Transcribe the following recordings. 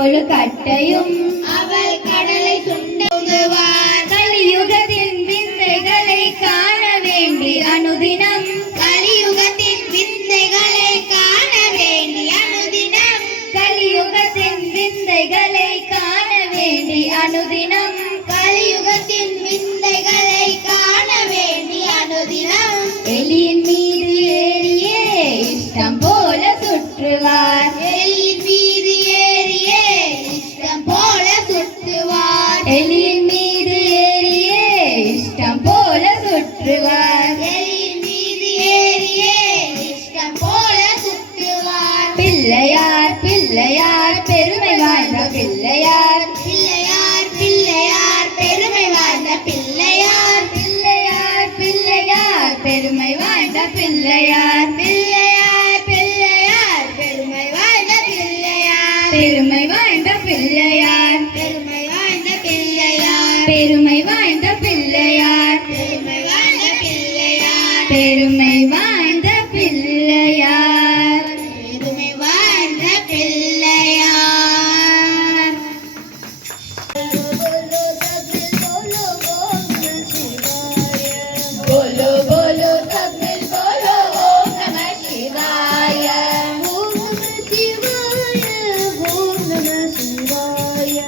கொழுக்கட்டையும் அவள் கடலை சுண்டுவார். கலியுகத்தின் விந்தைகளை காண வேண்டி அனுதினம் கலியுகத்தின் விந்தைகளை காண வேண்டி அனுதினம் கலியுகத்தின் விந்தைகளை காண வேண்டி அனுதினம் கலியுகத்தின் விந்தைகளை காண வேண்டி அனுதினம் எலியின் மீது ஏறியே இஷ்டம் போல சுற்றுவார். எலியின் மீது ஏறியே இஷ்டம் போல சுற்றுவார். எலியின் மீது ஏறியே இஷ்டம் போல சுற்றுவார். எலியின் மீது ஏறியே இஷ்டம் போல சுற்றுவார். பிள்ளையார் பிள்ளையார் பெருமை வாய்ந்த பிள்ளையார் பிள்ளையார் பிள்ளையார் பெருமை வாய்ந்த பிள்ளையார். பிள்ளையார் பிள்ளையார் பெருமை வாய்ந்த பிள்ளையார் பிள்ளையார் பிள்ளையார் பெருமை வாய்ந்த பிள்ளையார். பெருமை வாய்ந்த பிள்ளையார் பெருமை வாய்ந்த பிள்ளையார். பெருமை வாய்ந்த பிள்ளையார் பெருமை வாய்ந்த பிள்ளையார். பெருமை வாய்ந்த பிள்ளையார் பெருமை வாய்ந்த பிள்ளையார். बोलो बोलो सब मिल बोलो ओम नमः शिवाय ஓம் நம சிவாய ஓம் நம சிவாய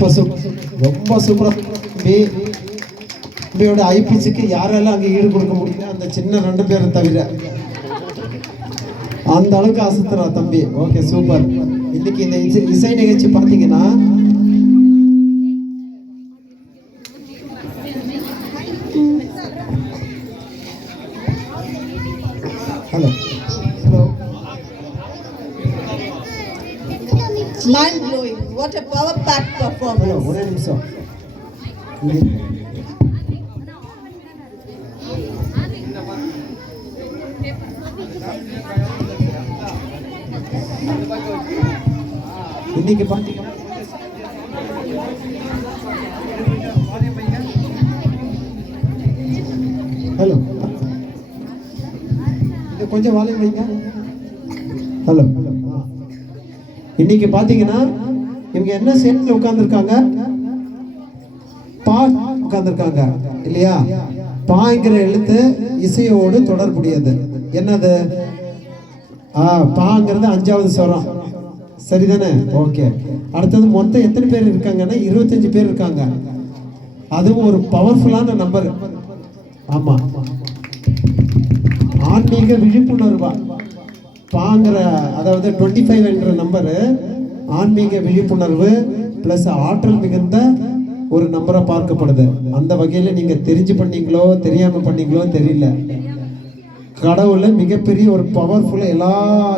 ரொம்ப சூப்பரா தம்பியோட ஐபிச்சுக்கு யாரெல்லாம் அங்கே ஈடு கொடுக்க முடியல அந்த சின்ன 2 பேரை தவிர அந்த அளவுக்கு அசத்துறா தம்பி. Okay super. இன்னைக்கு இந்த இசை நிகழ்ச்சி பார்த்தீங்கன்னா hello hello Mind blowing. What a power packed performance. ஒரே நிமிஷம். இன்னைக்கு பார்த்தீங்கன்னா ஹலோ இது கொஞ்சம் வால்யூம் வைங்க. ஹலோ இன்னைக்கு பார்த்தீங்கன்னா இவங்க என்ன சேர்த்துல உட்கார்ந்துருக்காங்க? பா உட்கார்ந்துருக்காங்க இல்லையா? பாங்கிற எழுத்து இசையோடு தொடர்புடையது. என்னது? பாங்கிறது 5வது ஸ்வரம். சரிதானே? ஓகே. அடுத்தது மொத்தம் எத்தனை பேர் இருக்காங்கன்னா 25 பேர் இருக்காங்க. அதுவும் ஒரு பவர்ஃபுல்லான நம்பர். ஆமா, ஆன்மீக விழிப்புணர்வா பாங்கிற அதாவது 25 என்ற நம்பரு ஆன்மீக விழிப்புணர்வு பிளஸ் ஆற்றல் மிகுந்த ஒரு நம்பரை பார்க்கப்படுது. அந்த வகையில நீங்க தெரிஞ்சு பண்ணீங்களோ தெரியாம பண்ணீங்களோ தெரியல, கடவுளை மிகப்பெரிய ஒரு பவர்ஃபுல்லா எல்லா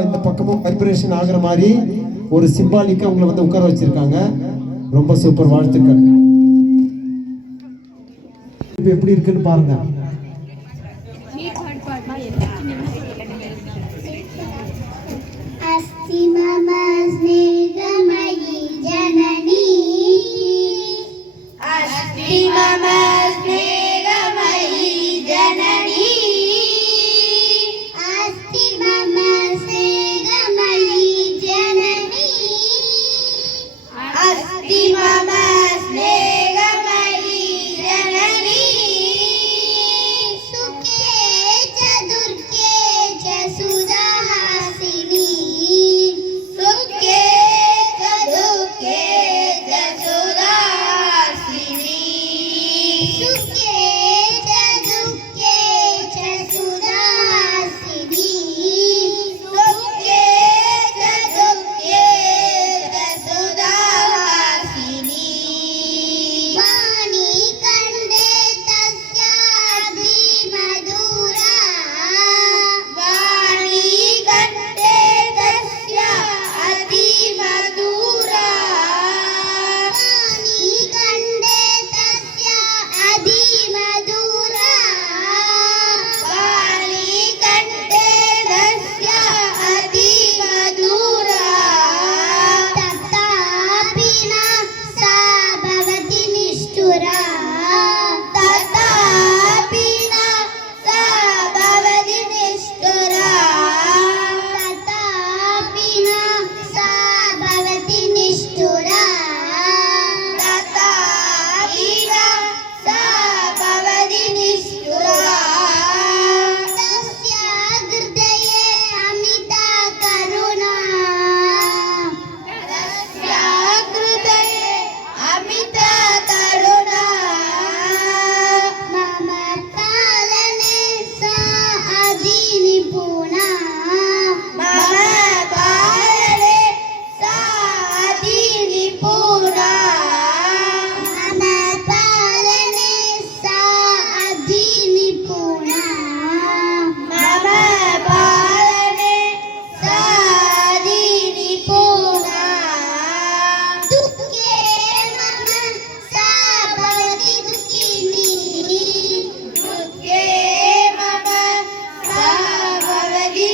இந்த பக்கமும் வைப்ரேஷன் ஆகுற மாதிரி ஒரு சிம்பாலிக்கா உங்களை வந்து உட்கார வச்சிருக்காங்க. ரொம்ப சூப்பர், வாழ்த்துக்கள். இப்ப எப்படி இருக்குன்னு பாருங்க. अस्ति मम स्नेहमयी जननी, अस्ति मम स्नेहमयी जननी, अस्ति मम स्नेहमयी जननी, अस्ति मम स्नेहमयी जननी, सुखे च दुर्गे च सुधाहासिनी, सुखे च दुःखे च सुधाहासिनी, सुखे च दुःखे च सुधाहासिनी, सुखे च दुःखे च सुधाहासिनी, वाणी कंडे तस्याधि मधुरा, वाणी कंडे तस्या अति मधुरा, वाणी कंडे तस्या अति मधुरा, वाणी कंडे तस्या अति मधुरा, तथापि न सा भवति निष्ठुरा, तथापि न सा भवति निष्ठुरा, तथापि न सा भवति निष्ठुरा, तथापि न सा भवति निष्ठुरा, तस्या हृदये अमिता करुणा, तस्या हृदये अमिता करुणा, मम पालने सा अति निपुणा, मम पालने सा अति निपुणा, मम पालने सा अति निपुणा, मम पालने सा अति निपुणा, दुःखे मम सा भवति दुःखिनी, दुःखे मम सा भवति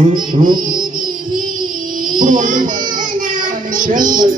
இப்படி வந்து பேசும்போது